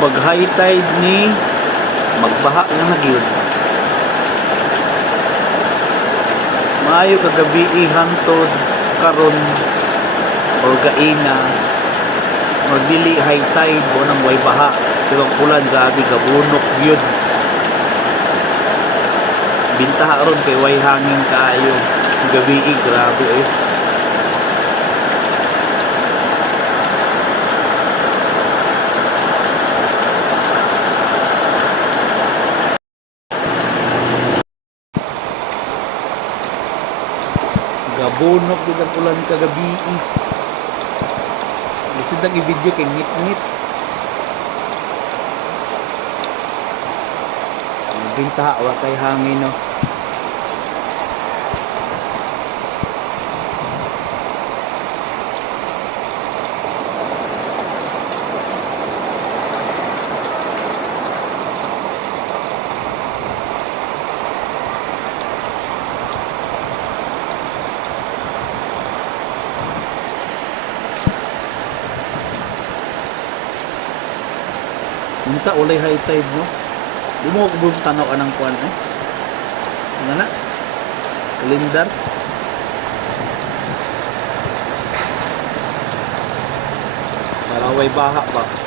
Pag high tide ni magbaha na nagyud. Maayo kagabi hantod karon or gaina or dili high tide o nang way baha. Pero ang ulan grabe gabunok yun. Bintaha ron kay way hangin kaayo. Gabi grabe eh. Gabunok yun ang ulan kagabi. Gusto nang i-video kay ngit-ngit. Ang bintaha, wa kay hangin no. Unta ulay high tide no. Di mo ko buong tanaw anang kuan eh. Ano na? Kalendar. Para way baha ba?